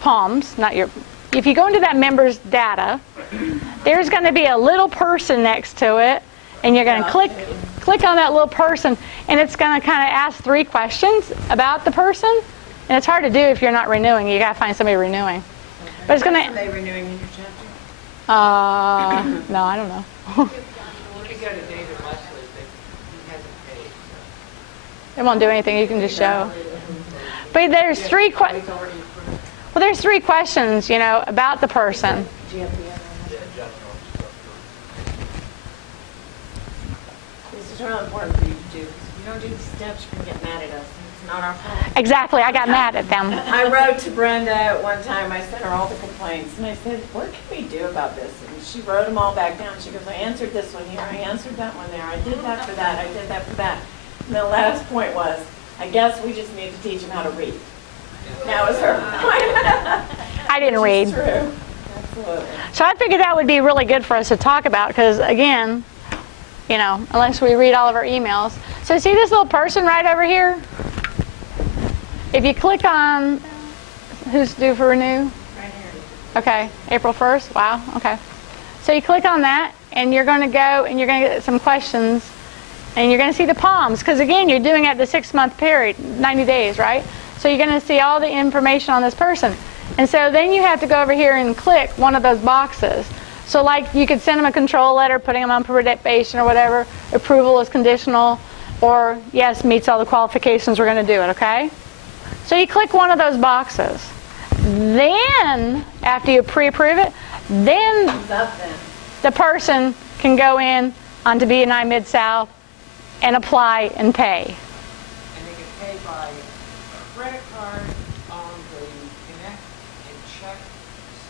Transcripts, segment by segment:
palms, not your, if you go into that member's data, there's going to be a little person next to it, and you're going to click on that little person, and it's going to kind of ask 3 questions about the person, and it's hard to do if you're not renewing. You got to find somebody renewing. Okay. But it's going to. Are they renewing in your chapter? No, I don't know. You could go to David Leslie, but he hasn't paid. So. It won't do anything. You can just show. But there's 3 questions. Well, there's 3 questions, you know, about the person. Do you have the other one? This is really important for you to do. Because if you don't do the steps, you can get mad at us. It's not our fault. Exactly. I got mad at them. I wrote to Brenda at one time. I sent her all the complaints. And I said, what can we do about this? And she wrote them all back down. She goes, I answered this one here. I answered that one there. I did that for that. I did that for that. And the last point was, I guess we just need to teach them how to read. That was her point. I didn't read. True. Absolutely. So I figured that would be really good for us to talk about because, again, you know, unless we read all of our emails. So see this little person right over here? If you click on who's due for renew? Right here. Okay, April 1st. Wow, okay. So you click on that, and you're going to go and you're going to get some questions, and you're going to see the palms because, again, you're doing it at the 6-month period, 90 days, right? So you're going to see all the information on this person. And so then you have to go over here and click one of those boxes. So like you could send them a control letter, putting them on probation or whatever, approval is conditional, or yes, meets all the qualifications, we're going to do it, okay? So you click one of those boxes. Then, after you pre-approve it, then the person can go in onto BNI Mid-South and apply and pay. And they can pay by credit card on the Connect, and check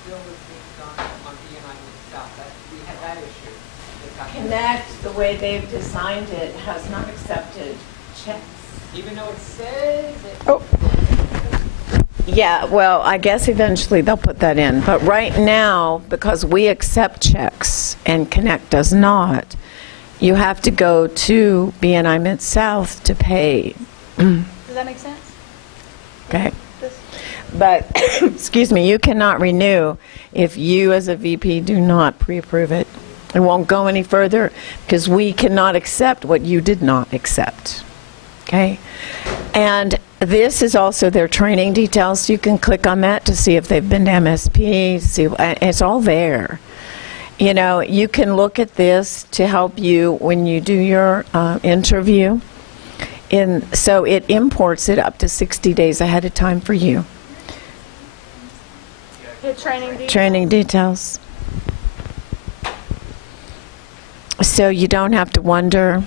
still is being done on BNI Mid-South. We had that issue. Connect, the way they've designed it, has not accepted checks. Even though it says it. Oh. Yeah, well, I guess eventually they'll put that in. But right now, because we accept checks and Connect does not, you have to go to BNI Mid-South to pay. Does that make sense? Okay. But, excuse me, you cannot renew if you as a VP do not pre-approve it. It won't go any further because we cannot accept what you did not accept. Okay? And this is also their training details. You can click on that to see if they've been to MSP. See, it's all there. You know, you can look at this to help you when you do your interview. So it imports it up to 60 days ahead of time for you. Training details. Training details. So you don't have to wonder.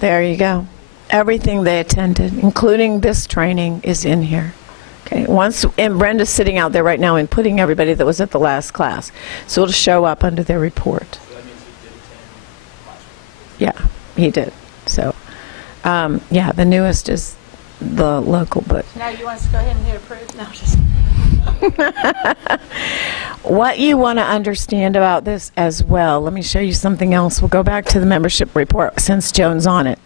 There you go. Everything they attended, including this training, is in here. Okay. And Brenda's sitting out there right now and putting everybody that was at the last class. So it'll show up under their report. So that means he did attend last week. Yeah, he did. So, yeah, the newest is the local, but. Now you want us to go ahead and hit approve? No, just. What you want to understand about this as well, let me show you something else. We'll go back to the membership report since Joan's on it.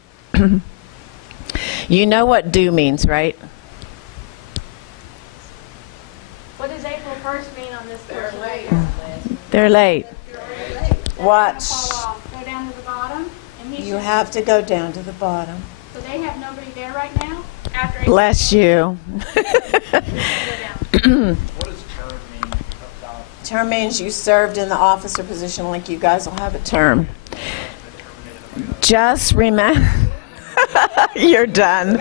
You know what due means, right? What does April 1st mean on this person? They're late. Watch. Go down to the bottom. And You have to go down to the bottom. So they have nobody there right now? After Bless you. What does term mean about? Term means you served in the officer position like you guys will have a term. Just remember, you're done.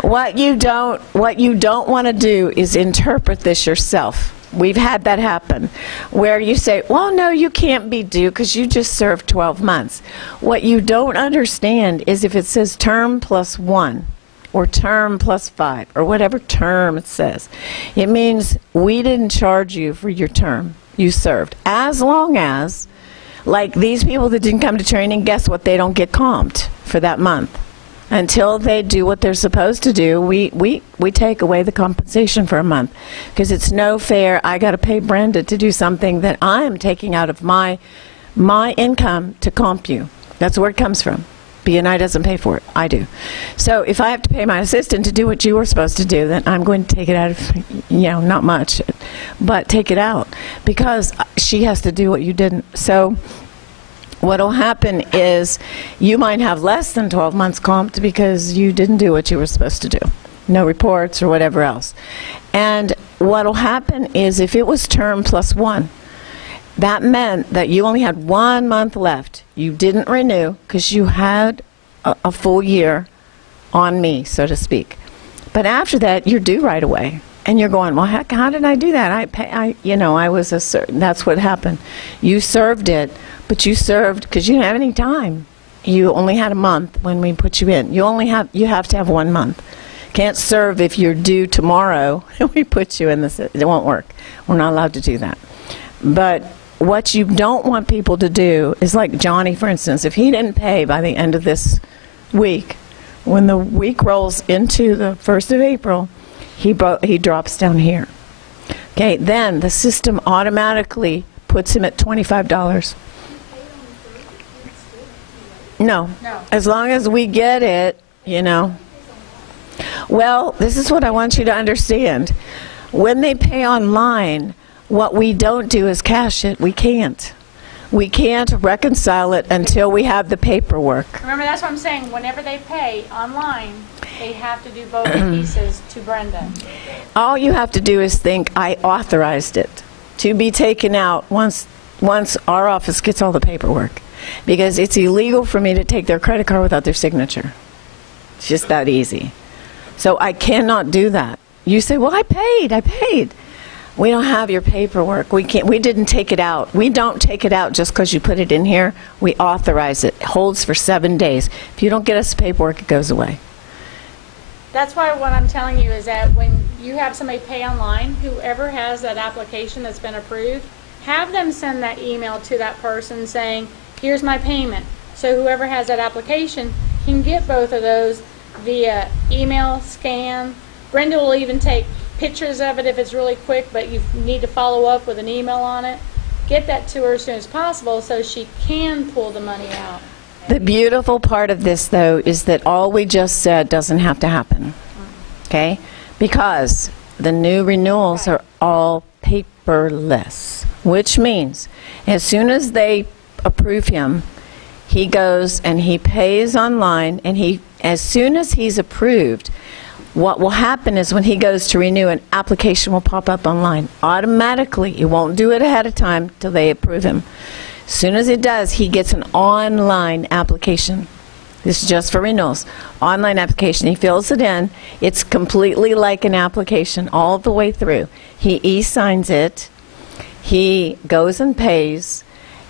What you don't want to do is interpret this yourself. We've had that happen where you say, well, no, you can't be due because you just served 12 months. What you don't understand is if it says term plus 1 or term plus 5 or whatever term it says, it means we didn't charge you for your term you served. As long as, like these people that didn't come to training, guess what? They don't get comped for that month. Until they do what they're supposed to do, we take away the compensation for a month because it's no fair. I got to pay Brenda to do something that I'm taking out of my income to comp you. That's where it comes from. BNI doesn't pay for it. I do. So if I have to pay my assistant to do what you were supposed to do, then I'm going to take it out of, not much, but take it out because she has to do what you didn't. So what will happen is you might have less than 12 months comped because you didn't do what you were supposed to do. No reports or whatever else. And what will happen is if it was term plus 1, that meant that you only had 1 month left. You didn't renew because you had a full year on me, so to speak. But after that, you're due right away. And you're going, well, heck, how did I do that? I was that's what happened. You served it, but you served because you didn't have any time. You only had a month when we put you in. You have to have 1 month. Can't serve if you're due tomorrow and we put you in this. It won't work. We're not allowed to do that. But what you don't want people to do is like Johnny, for instance, if he didn't pay by the end of this week, when the week rolls into the 1st of April, he drops down here. Okay, then the system automatically puts him at $25. No. As long as we get it, Well, this is what I want you to understand. When they pay online, what we don't do is cash it. We can't. We can't reconcile it until we have the paperwork. Remember, that's what I'm saying. Whenever they pay online, they have to do both pieces to Brenda. All you have to do is think, I authorized it to be taken out once our office gets all the paperwork. Because it's illegal for me to take their credit card without their signature. It's just that easy. So I cannot do that. You say, well, I paid. We don't have your paperwork. We didn't take it out. We don't take it out just because you put it in here. We authorize it. It holds for 7 days. If you don't get us the paperwork, it goes away. That's why what I'm telling you is that when you have somebody pay online, whoever has that application that's been approved, have them send that email to that person saying, here's my payment. So whoever has that application can get both of those via email, scan. Brenda will even take pictures of it if it's really quick, but you need to follow up with an email on it. Get that to her as soon as possible so she can pull the money out. The beautiful part of this, though, is that all we just said doesn't have to happen, okay? Because the new renewals are all paperless, which means as soon as they approve him, he goes and he pays online, and as soon as he's approved, what will happen is when he goes to renew, an application will pop up online automatically. He won't do it ahead of time till they approve him. As soon as it does, he gets an online application. This is just for renewals. Online application. He fills it in. It's completely like an application all the way through. He e-signs it. He goes and pays.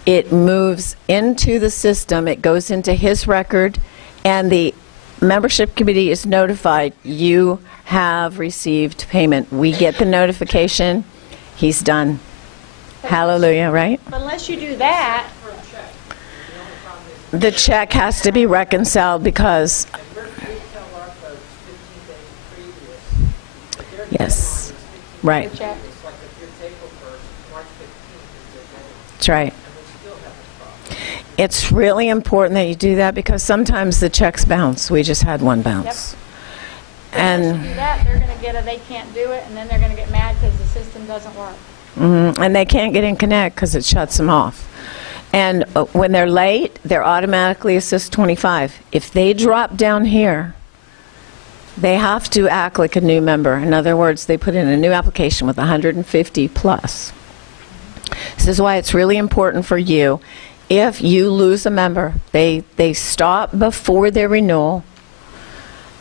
It moves into the system. It goes into his record, and the membership committee is notified you have received payment. We get the notification. He's done. Hallelujah, right? But unless you do that, the check has to be reconciled because yes, right. That's right. It's really important that you do that because sometimes the checks bounce. We just had one bounce. Yep. And if you do that, they're going to get they can't do it, and then they're going to get mad because the system doesn't work. And they can't get in Connect because it shuts them off. And when they're late, they're automatically assist 25. If they drop down here, they have to act like a new member. In other words, they put in a new application with 150 plus. This is why it's really important for you. If you lose a member, they stop before their renewal,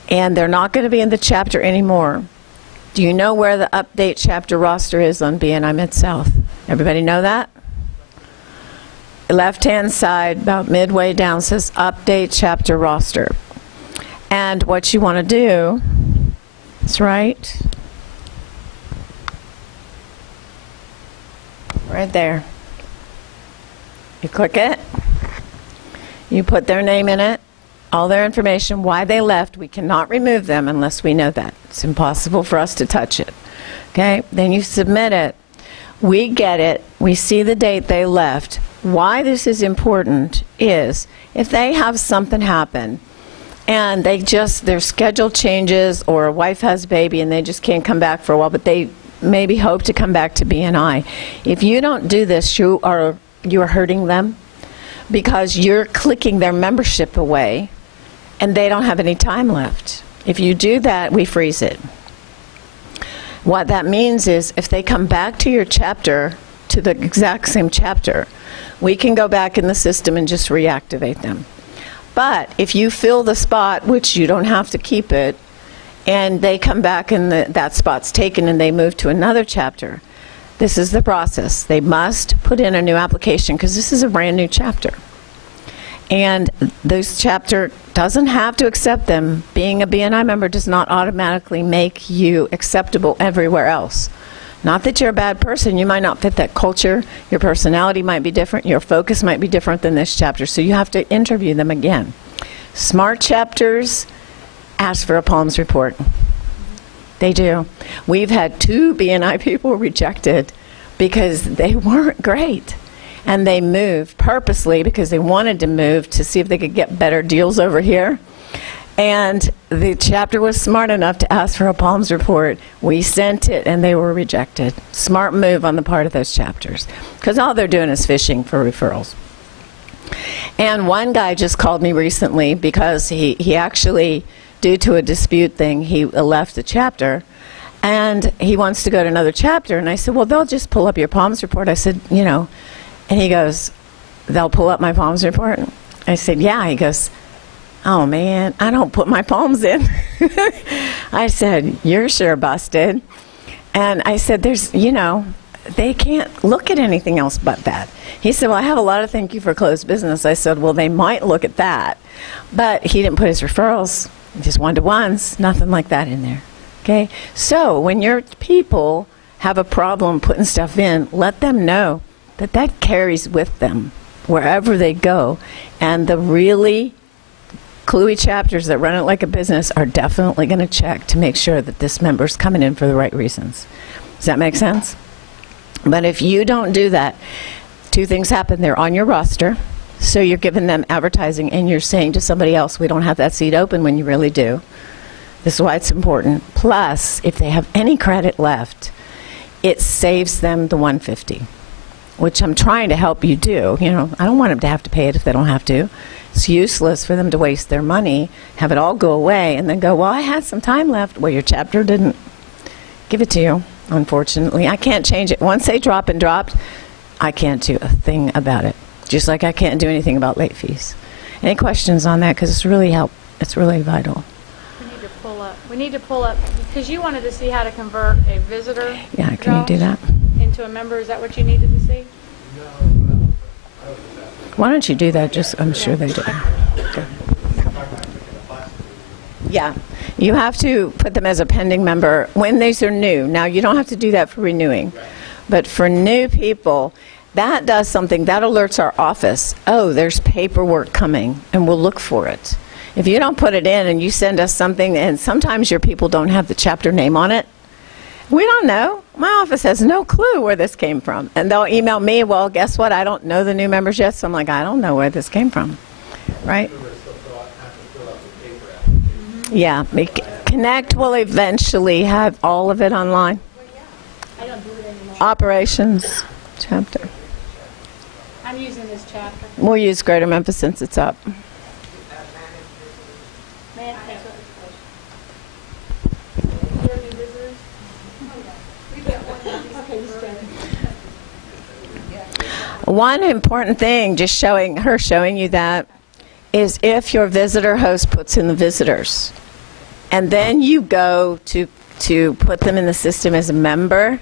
and they're not going to be in the chapter anymore. Do you know where the update chapter roster is on BNI Mid-South? Everybody know that? Left-hand side, about midway down, says update chapter roster. And what you want to do, that's right there. You click it, you put their name in it, all their information, why they left. We cannot remove them unless we know that. It's impossible for us to touch it. Okay? Then you submit it. We get it. We see the date they left. why this is important is if they have something happen and their schedule changes, or a wife has a baby and they just can't come back for a while, but they maybe hope to come back to BNI. If you don't do this, you are hurting them, because you're clicking their membership away and they don't have any time left. If you do that, we freeze it. What that means is if they come back to your chapter, to the exact same chapter, we can go back in the system and just reactivate them. But if you fill the spot, which you don't have to keep it, and they come back and that spot's taken and they move to another chapter, this is the process. They must put in a new application, because this is a brand new chapter. And this chapter doesn't have to accept them. Being a BNI member does not automatically make you acceptable everywhere else. Not that you're a bad person. You might not fit that culture. Your personality might be different. Your focus might be different than this chapter. So you have to interview them again. Smart chapters ask for a PALMS report. They do. We've had 2 BNI people rejected because they weren't great. And they moved purposely because they wanted to move to see if they could get better deals over here. And the chapter was smart enough to ask for a PALMS report. We sent it and they were rejected. Smart move on the part of those chapters, because all they're doing is fishing for referrals. And one guy just called me recently because he actually, due to a dispute thing, he left the chapter. And he wants to go to another chapter. And I said, well, they'll just pull up your PALMS report. I said, you know. And he goes, they'll pull up my PALMS report? I said, yeah. He goes, oh, man, I don't put my palms in. I said, you're sure busted. And I said, they can't look at anything else but that. He said, well, I have a lot of thank you for closed business. I said, well, they might look at that. But he didn't put his referrals, just one-to-ones, nothing like that in there. Okay? So when your people have a problem putting stuff in, let them know that carries with them wherever they go. And the really cluey chapters that run it like a business are definitely going to check to make sure that this member's coming in for the right reasons. Does that make sense? But if you don't do that, 2 things happen. They're on your roster, so you're giving them advertising, and you're saying to somebody else, we don't have that seat open, when you really do. This is why it's important. Plus, if they have any credit left, it saves them the $150. Which I'm trying to help you do. You know, I don't want them to have to pay it if they don't have to. It's useless for them to waste their money, have it all go away, and then go, well, I had some time left. Well, your chapter didn't give it to you, unfortunately. I can't change it. Once they dropped, I can't do a thing about it. Just like I can't do anything about late fees. Any questions on that? Because it's really vital. We need to pull up, because you wanted to see how to convert a visitor. Yeah, can you do that? Into a member. Is that what you needed to see? Why don't you do that? I'm sure they do. Good. Yeah, you have to put them as a pending member when these are new. Now, you don't have to do that for renewing, but for new people, that does something. That alerts our office. Oh, there's paperwork coming, and we'll look for it. If you don't put it in and you send us something, and sometimes your people don't have the chapter name on it, we don't know. My office has no clue where this came from. And they'll email me, well, guess what? I don't know the new members yet. So I'm like, I don't know where this came from. Right? Yeah. Connect will eventually have all of it online. I don't do it anymore. Operations chapter. I'm using this chapter. We'll use Greater Memphis since it's up. One important thing, just showing you that, is if your visitor host puts in the visitors, and then you go to put them in the system as a member,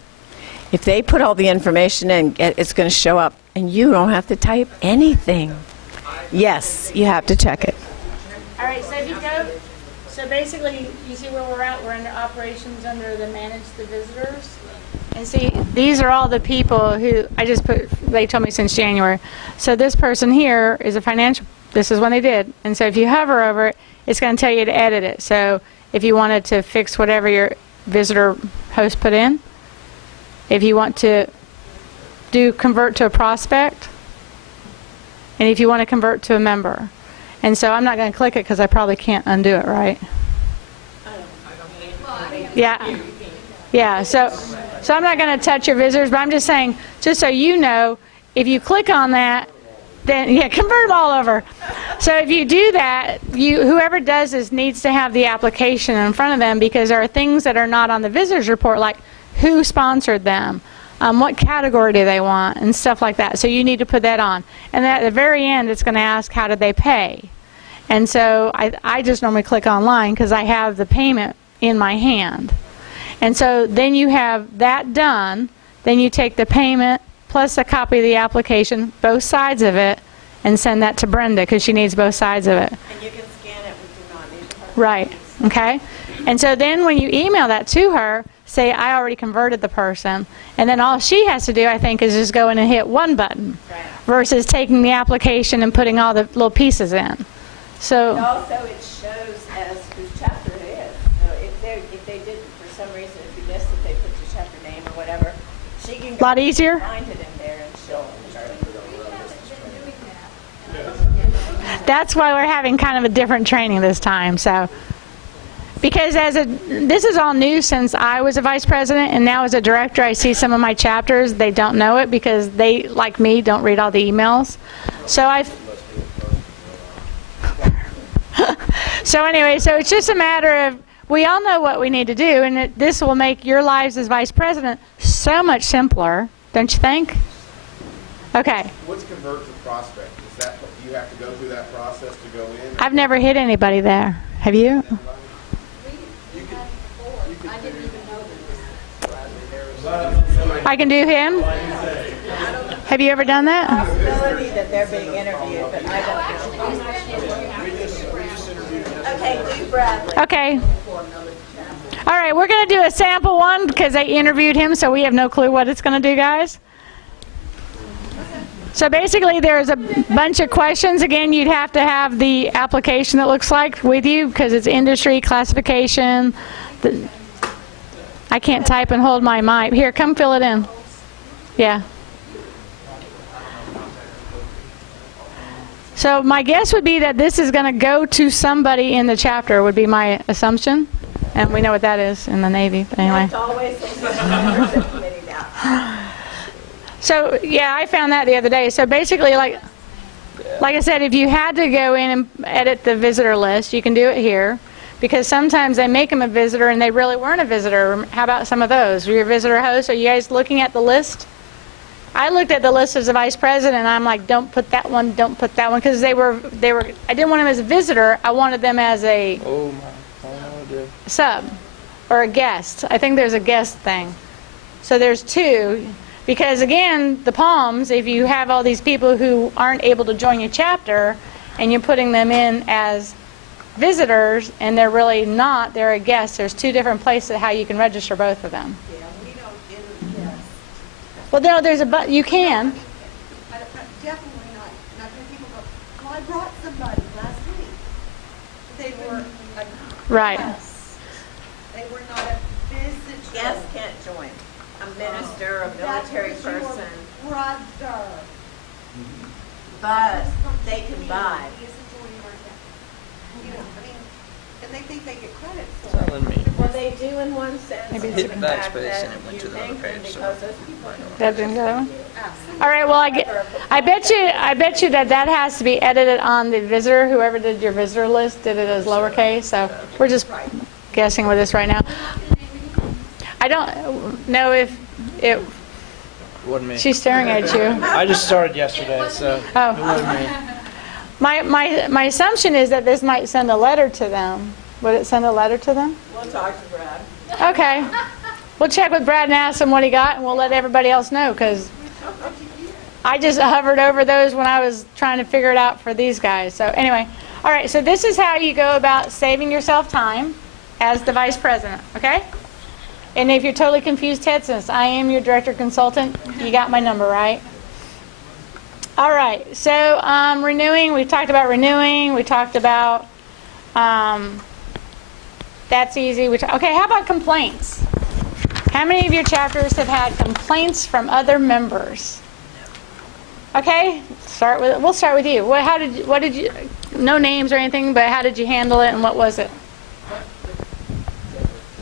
if they put all the information in, it's going to show up, and you don't have to type anything. Yes, you have to check it. All right, so if you go, so basically, you see where we're at? We're under operations, under the manage the visitors. And see, these are all the people who they told me since January. So this person here is a financial, this is when they did. And so if you hover over it, it's going to tell you to edit it. So if you wanted to fix whatever your visitor host put in, if you want to convert to a prospect, and if you want to convert to a member. And so I'm not going to click it because I probably can't undo it, right? Yeah. Yeah, so I'm not going to touch your visitors, but I'm just saying, just so you know, if you click on that, then, yeah, convert them all over. So if you do that, whoever does this needs to have the application in front of them, because there are things that are not on the visitors report, like who sponsored them, what category do they want, and stuff like that. So you need to put that on. And at the very end, it's going to ask, how did they pay? And so I just normally click online because I have the payment in my hand. And so then you have that done. Then you take the payment plus a copy of the application, both sides of it, and send that to Brenda because she needs both sides of it. And you can scan it. We do not need to. Right. Okay. And so then when you email that to her, say, I already converted the person, and then all she has to do, I think, is just go in and hit one button, Right. versus taking the application and putting all the little pieces in. So. And also it shows as whose chapter it is. So if they did, for some reason, if you missed it, they put your chapter name or whatever, she can go Lot easier? find it in there and she'll. That's why we're having kind of a different training this time. So, because this is all new since I was a vice president, and now as a director, I see some of my chapters, they don't know it because they, like me, don't read all the emails. So so anyway, so it's just a matter of, we all know what we need to do, and this will make your lives as vice president so much simpler, don't you think? Okay. What's convert to prospect? Is that, do you have to go through that process to go in? I've never hit anybody there. Have you? I can do him? Have you ever done that? Possibility that they're being interviewed, but I don't know. Okay, do Bradley. Okay. All right, we're going to do a sample one because they interviewed him, so we have no clue what it's going to do, guys. So basically, there's a bunch of questions. Again, you'd have to have the application that looks like with you because it's industry, classification. I can't type and hold my mic. Here, come fill it in. Yeah. So my guess would be that this is going to go to somebody in the chapter, would be my assumption. And we know what that is in the Navy. But anyway. It's always the committee now. So, yeah, I found that the other day. So basically, like I said, if you had to go in and edit the visitor list, you can do it here. Because sometimes they make them a visitor and they really weren't a visitor. How about some of those? Were you a visitor host? Are you guys looking at the list? I looked at the list as a vice president, and I'm like, don't put that one, don't put that one, because they were. I didn't want them as a visitor. I wanted them as a sub or a guest. I think there's a guest thing. So there's two, because again, the Palms, if you have all these people who aren't able to join your chapter, and you're putting them in as visitors, and they're really not, they're a guest. There's two different places how you can register both of them. Yeah, we don't enter guests. Well, no, there's a you can. Definitely not. Not when people go, well, I brought somebody last week. They were a Right. guest. They were not a visitor. Guests can't join. A minister, a military That was your person, brother. but they can buy. He is joining our chapter. You know, I mean, and they think they get credit for it. Telling me. Well, they do in one sense. Maybe in it's the a fact backspace that and it went you to the other thank them page, so- because those people That didn't go that one? All right. Well, I bet you that has to be edited on the visitor. Whoever did your visitor list did it as lowercase. So we're just guessing with this right now. I don't know if it. Wasn't me. She's staring at you. I just started yesterday, so it Oh. wasn't me. My assumption is that this might send a letter to them. Would it send a letter to them? We'll talk to Brad. Okay. We'll check with Brad and ask him what he got, and we'll let everybody else know, because I just hovered over those when I was trying to figure it out for these guys. So anyway, all right, so this is how you go about saving yourself time as the vice president, okay? And if you're totally confused, Ted, since I am your director consultant, you got my number, right? All right, so renewing, we talked about renewing, we talked about, that's easy. Okay, how about complaints? How many of your chapters have had complaints from other members? Okay, we'll start with you. What did you, no names or anything, but how did you handle it and what was it?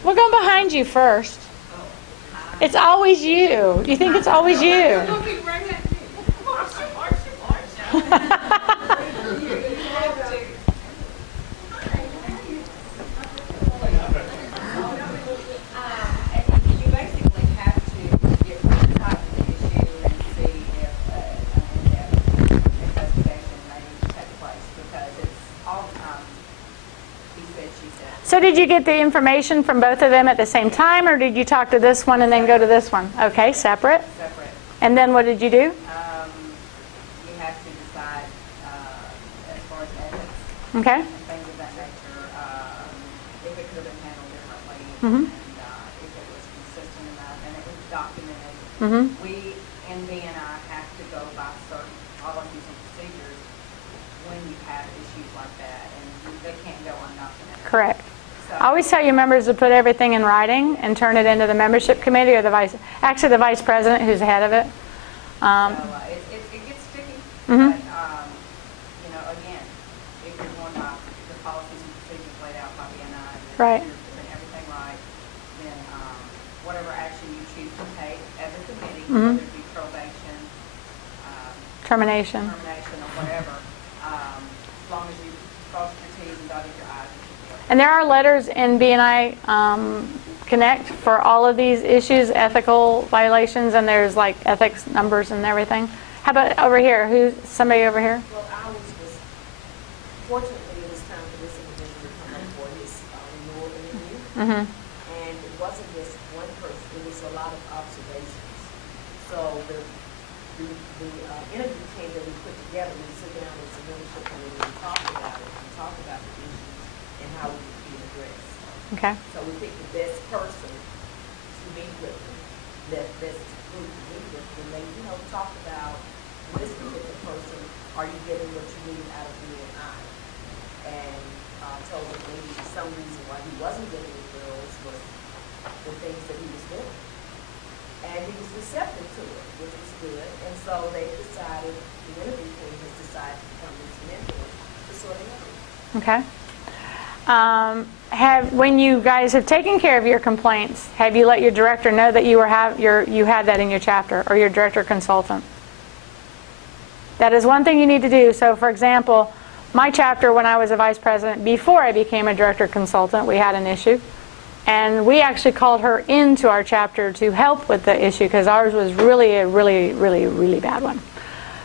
We're going behind you first. It's always you. You think it's always you. So did you get the information from both of them at the same time, or did you talk to this one and then go to this one? Okay, separate. Separate. And then what did you do? You have to decide as far as ethics Okay. and things of that nature, if it could have been handled differently, Mm-hmm. and if it was consistent enough, and it was documented. Mm-hmm. We, NBNI, have to go by certain policies and procedures when you have issues like that, and they can't go undocumented. Correct. So, I always tell your members to put everything in writing and turn it into the membership committee or the vice president who's the head of it. it gets sticky, Mhm. but, you know, again, if you're going by the policies and procedures laid out by BNI, Right. you're doing everything right, then whatever action you choose to take as a committee, Mhm. whether it be probation, Termination. termination, or whatever, as long as you cross your T's and dotted your I's, you should be okay. And there are letters in BNI Connect for all of these issues, ethical violations, and there's like ethics numbers and everything. How about over here? Somebody over here? Well, ours was, fortunately, it was time for this individual to come up for his renewal interview. Mm-hmm. And it wasn't just one person, it was a lot of observations. So the interview team that we put together, we sit down as a membership committee and talk about it, and talk about the issues and how we could be addressed. Okay. So we picked the best person to meet with them, the best group to meet with them. They, talked about this particular person, are you getting what you need out of BNI? And told them maybe some reason why he wasn't getting the girls was the things that he was doing. And he was receptive to it, which was good. And so they decided, the interview team has decided to become his mentor to sort it out. Okay. When you guys have taken care of your complaints, have you let your director know that you had that in your chapter, or your director consultant? That is one thing you need to do. So, for example, my chapter, when I was a vice president, before I became a director consultant, we had an issue, and we actually called her into our chapter to help with the issue because ours was really a really bad one.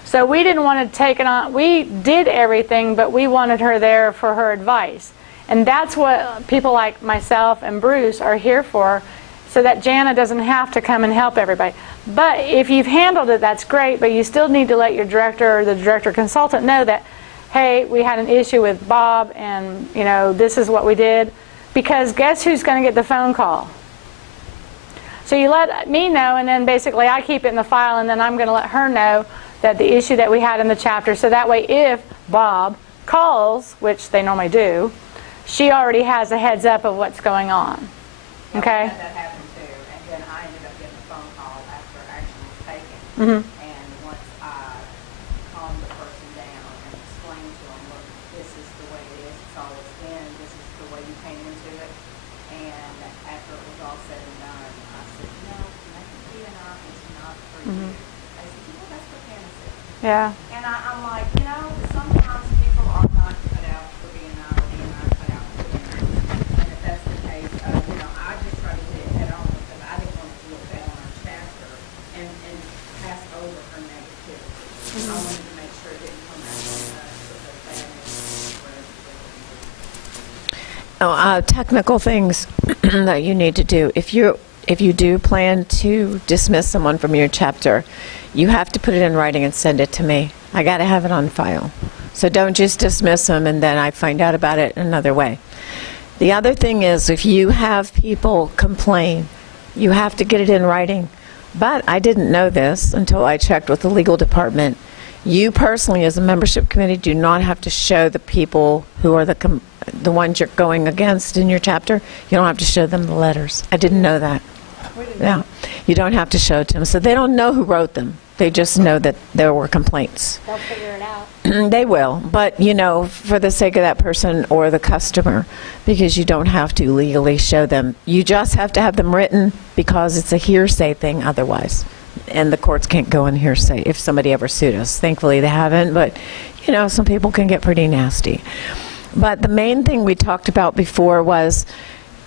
So we didn't want to take it on. We did everything, but we wanted her there for her advice. And that's what people like myself and Bruce are here for, so that Jana doesn't have to come and help everybody. But if you've handled it, that's great, but you still need to let your director or the director consultant know that, hey, we had an issue with Bob, and this is what we did. Because guess who's going to get the phone call? So you let me know, and then basically I keep it in the file, and then I'm going to let her know that the issue that we had in the chapter, so that way if Bob calls, which they normally do, she already has a heads up of what's going on. Okay? That happened too, and then I ended up getting a phone call after action was taken. Mm-hmm. And once I calmed the person down and explained to them, look, this is the way it is, it's always been, this is the way you came into it. And after it was all said and done, I said, connected BNI is not for you. They said, that's what Hannah said. Yeah. And I'm like, sometimes people are not cut out for BNI, or BNI cut out for them. And if that's the case, I just tried to hit it head on because I didn't want it to look bad on our chapter and pass over her negativity. I wanted to make sure it didn't come out of us with a bad news. Technical things that you need to do. If you do plan to dismiss someone from your chapter, you have to put it in writing and send it to me. I got to have it on file. So don't just dismiss them and then I find out about it another way. The other thing is, if you have people complain, you have to get it in writing. But I didn't know this until I checked with the legal department. You personally, as a membership committee, do not have to show the people who are the ones you're going against in your chapter. You don't have to show them the letters. I didn't know that. Yeah, you don't have to show it to them, so they don't know who wrote them. They just know that there were complaints. They'll figure it out. They will, but for the sake of that person or the customer, because you don't have to legally show them. You just have to have them written because it's a hearsay thing otherwise. And the courts can't go on hearsay if somebody ever sued us. Thankfully they haven't, but some people can get pretty nasty. But the main thing we talked about before was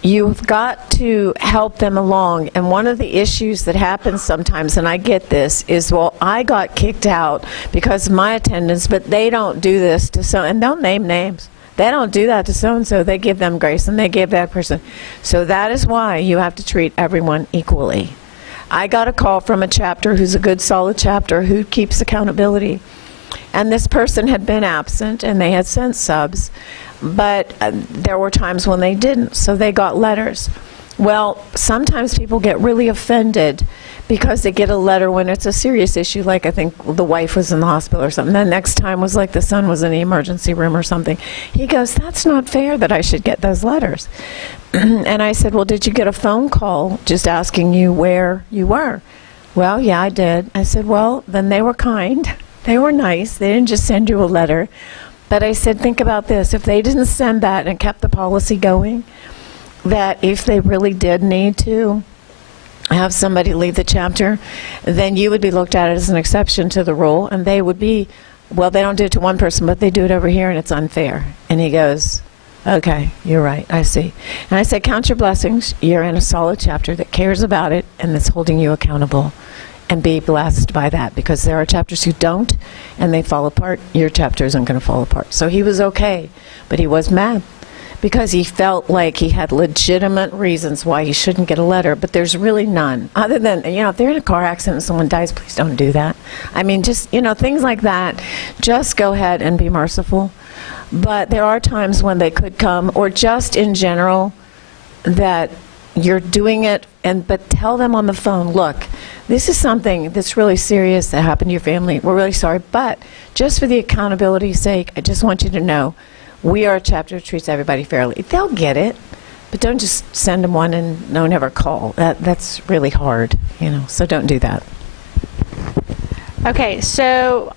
you've got to help them along. And one of the issues that happens sometimes, and I get this, is, well, I got kicked out because of my attendance, but they don't do this to so, and they'll name names. They don't do that to so-and-so. They give them grace, and they give that person. So that is why you have to treat everyone equally. I got a call from a chapter who's a good, solid chapter who keeps accountability. And this person had been absent, and they had sent subs. But there were times when they didn't, so they got letters. Well, sometimes people get really offended because they get a letter when it's a serious issue, like I think the wife was in the hospital or something. The next time was like the son was in the emergency room or something. He goes, that's not fair that I should get those letters. And I said, well, did you get a phone call just asking you where you were? Well, yeah, I did. I said, well, then they were kind. They were nice. They didn't just send you a letter. But I said, think about this. If they didn't send that and kept the policy going, that if they really did need to have somebody leave the chapter, then you would be looked at as an exception to the rule, and they would be, well, they don't do it to one person, but they do it over here, and it's unfair. And he goes, okay, you're right, I see. And I said, count your blessings. You're in a solid chapter that cares about it and that's holding you accountable. And be blessed by that, because there are chapters who don't, and they fall apart. Your chapter isn't going to fall apart. So he was okay, but he was mad because he felt like he had legitimate reasons why he shouldn't get a letter, but there's really none. Other than, if they're in a car accident and someone dies, please don't do that. I mean, just, things like that, just go ahead and be merciful. But there are times when they could come, or just in general, that you're doing it, but tell them on the phone, look, this is something that's really serious that happened to your family. We're really sorry, but just for the accountability's sake, I just want you to know we are a chapter that treats everybody fairly. They'll get it, but don't just send them one and don't ever call. That's really hard, so don't do that. Okay, so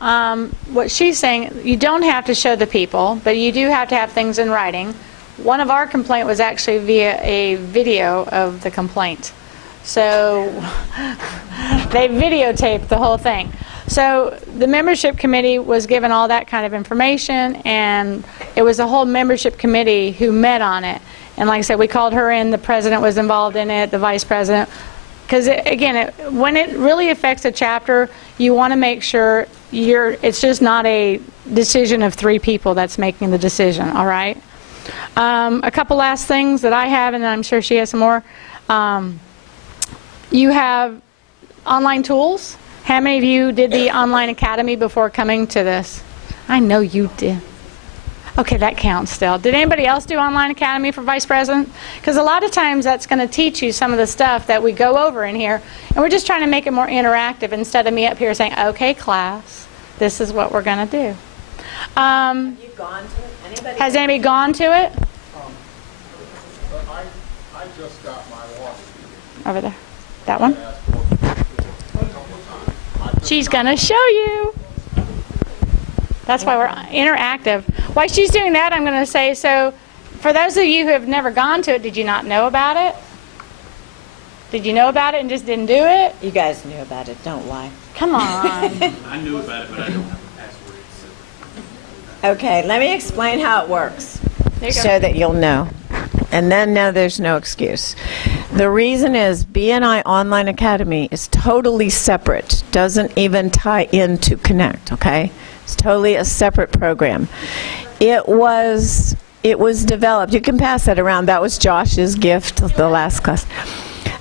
what she's saying, you don't have to show the people, but you do have to have things in writing. One of our complaint was actually via a video of the complaint. So they videotaped the whole thing. So the membership committee was given all that kind of information, and it was a whole membership committee who met on it. And like I said, we called her in, the president was involved in it, the vice president. Because again, when it really affects a chapter, you want to make sure it's just not a decision of 3 people that's making the decision, all right? A couple last things that I have, and I'm sure she has some more. You have online tools. How many of you did the online academy before coming to this? I know you did. Okay, that counts still. Did anybody else do online academy for vice president? Because a lot of times that's going to teach you some of the stuff that we go over in here, and we're just trying to make it more interactive instead of me up here saying, okay, class, this is what we're going to do. Have you gone to it? Has anybody gone to it? I just got my water. Over there. That one? She's going to show you. That's why we're interactive. While she's doing that, I'm going to say, so for those of you who have never gone to it, did you not know about it? Did you know about it and just didn't do it? You guys knew about it. Don't lie. Come on. I knew about it, but I don't have a password. Okay, let me explain how it works So that you'll know. And then now there's no excuse. The reason is BNI Online Academy is totally separate. Doesn't even tie into Connect, okay? It's totally a separate program. It was developed. You can pass that around. That was Josh's gift the last class.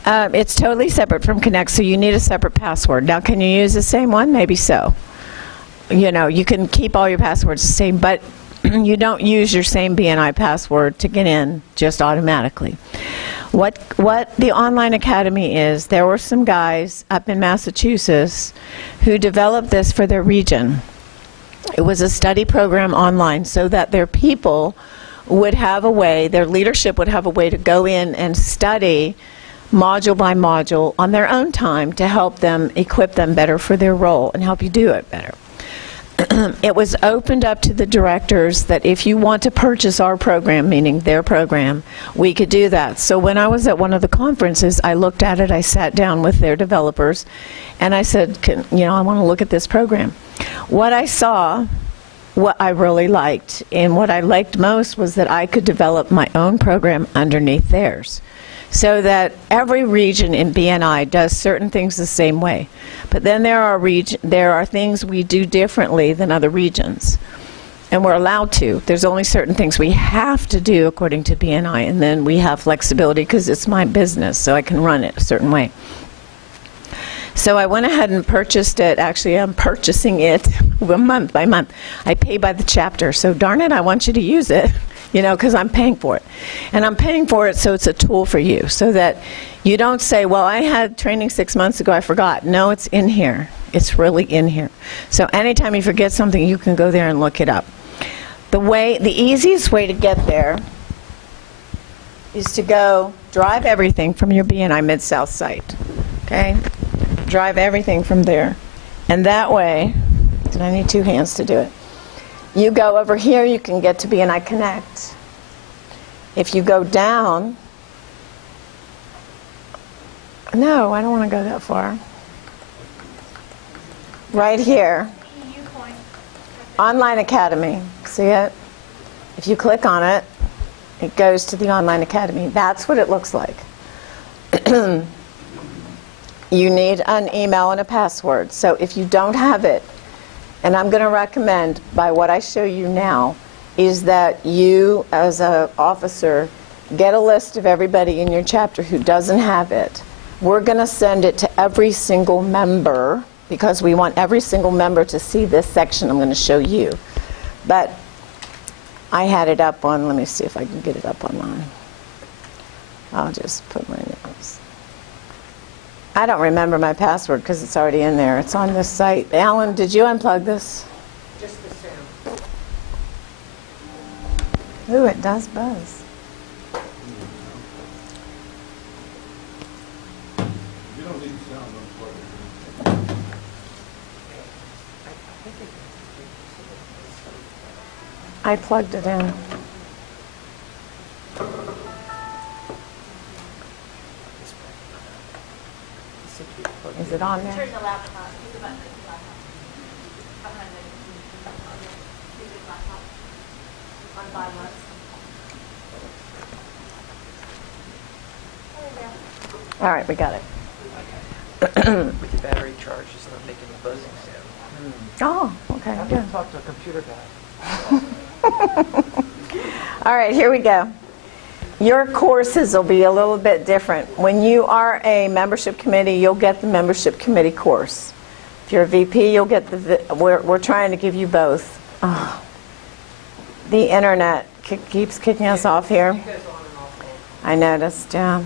It's totally separate from Connect, so you need a separate password. Now, can you use the same one? Maybe so. You can keep all your passwords the same, but you don't use your same BNI password to get in just automatically. What the online academy is, there were some guys up in Massachusetts who developed this for their region. It was a study program online so that their people would have a way, their leadership would have a way to go in and study module by module on their own time to help them, equip them better for their role and help you do it better. It was opened up to the directors that if you want to purchase our program, meaning their program, we could do that. So when I was at one of the conferences, I looked at it, I sat down with their developers, and I said, I want to look at this program. What I saw, what I really liked, and what I liked most was that I could develop my own program underneath theirs. So that every region in BNI does certain things the same way. But then there are things we do differently than other regions. And we're allowed to. There's only certain things we have to do according to BNI, and then we have flexibility because it's my business, so I can run it a certain way. So I went ahead and purchased it. Actually, I'm purchasing it month by month. I pay by the chapter, so darn it, I want you to use it. Because I'm paying for it. And I'm paying for it so it's a tool for you, so that you don't say, well, I had training 6 months ago, I forgot. No, it's in here. It's really in here. So anytime you forget something, you can go there and look it up. The easiest way to get there is to go drive everything from your BNI Mid-South site. Okay? Drive everything from there. And that way, and I need 2 hands to do it. You go over here, you can get to BNI Connect. If you go down, no, I don't want to go that far. Right here, Online Academy, see it? If you click on it, it goes to the Online Academy. That's what it looks like. You need an email and a password. So if you don't have it, and I'm going to recommend, by what I show you now, is that you, as an officer, get a list of everybody in your chapter who doesn't have it. We're going to send it to every single member, because we want every single member to see this section I'm going to show you. But I had it up on, let me see if I can get it up online. I'll just put my names. I don't remember my password because it's already in there. It's on this site. Alan, did you unplug this? Just the sound. Ooh, it does buzz. You don't need sound unplugged. I plugged it in. Is it on there? Turn the laptop. Use the button to the laptop. Behind the use the laptop. On the bottom left. All right, we got it. With your battery charged, it's not making a buzzing sound. Oh, okay, I good. can talk to a computer guy. All right, here we go. Your courses will be a little bit different. When you are a membership committee, you'll get the membership committee course. If you're a VP, you'll get the, we're trying to give you both. Oh, the internet keeps kicking us off here. It goes on and off. I noticed, yeah.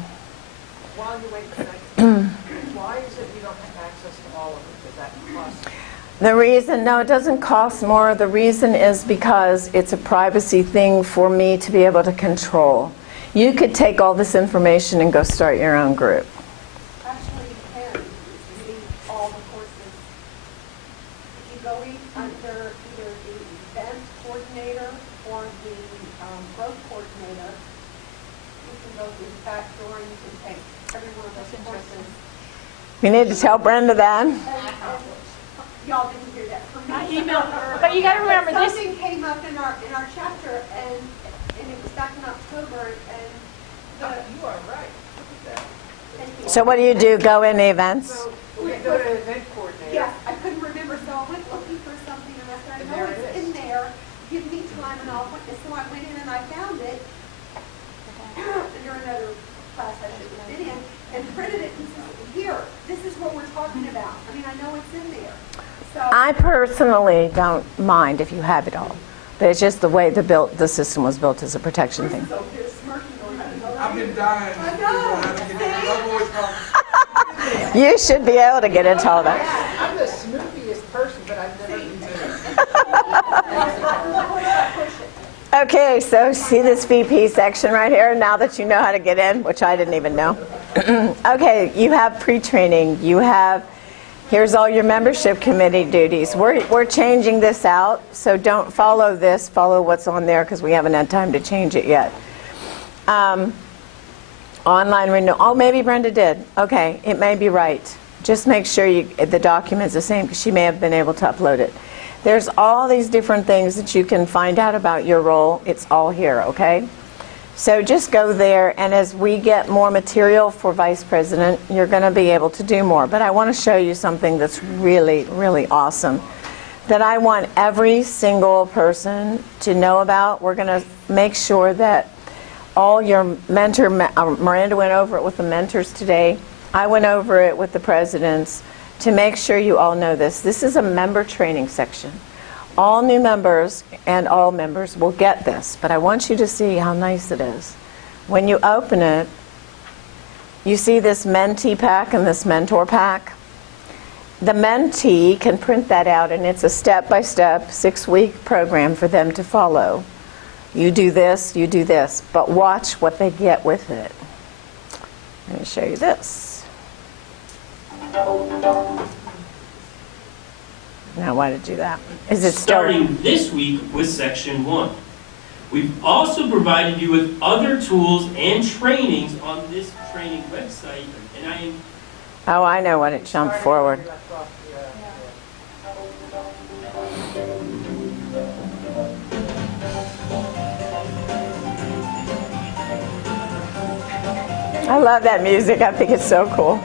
While you wait for that, why is it you don't have access to all of it? Does that cost? The reason, no, it doesn't cost more. The reason is because it's a privacy thing for me to be able to control. You could take all this information and go start your own group. Actually, you can see all the courses. If you go under either the event coordinator or the growth coordinator, you can go through the back door and you can take every one of those courses. You need to tell Brenda that. And y'all didn't hear that from me. I emailed her. But you got to remember this. Something came up in our chapter, and it was back in October, and You are right. Look at that. thank you. So what do? Go in the events? So we go to event coordinator. Yeah, I couldn't remember, so I went looking for something, and I said, I And know there it it's is. in there, give me time, and I'll, and so I went in and I found it, under another class I shouldn't have been in, and printed it, and said, here, this is what we're talking about. I mean, I know it's in there. So, I personally don't mind if you have it all. But it's just the way the system was built as a protection thing. so you're smirking on it. I've been dying. I know. You should be able to get into all that. I'm the smoothest person, but I've never eaten it. Okay, so see this VP section right here, now that you know how to get in, which I didn't even know. Okay, you have pre-training. You have, here's all your membership committee duties. We're changing this out, so don't follow this. Follow what's on there because we haven't had time to change it yet. Online renewal. Oh, maybe Brenda did. Okay, it may be right. Just make sure the document's the same because she may have been able to upload it. There's all these different things that you can find out about your role. It's all here, okay? So just go there, and as we get more material for Vice President, you're going to be able to do more. But I want to show you something that's really, really awesome that I want every single person to know about. We're going to make sure that all your mentor, Miranda went over it with the mentors today. I went over it with the presidents to make sure you all know this. This is a member training section. All new members and all members will get this, but I want you to see how nice it is. When you open it, you see this mentee pack and this mentor pack. The mentee can print that out, and it's a step-by-step 6-week program for them to follow. You do this, but watch what they get with it. Let me show you this. Now, why did it do that? Is it starting this week with Section 1? We've also provided you with other tools and trainings on this training website, and I am... Oh, I know when it jumped forward. I love that music. I think it's so cool.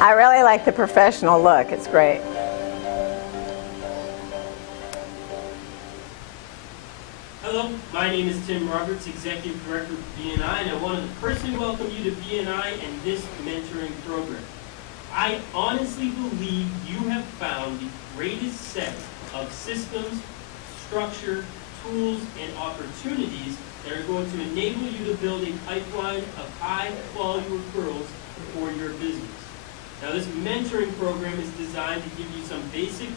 I really like the professional look. It's great. Hello, my name is Tim Roberts, Executive Director of BNI, and I wanted to personally welcome you to BNI and this mentoring program. I honestly believe you have found the greatest set of systems, structure, tools, and opportunities that are going to enable you to build a pipeline of high-quality referrals for your business. Now, this mentoring program is designed to give you some basic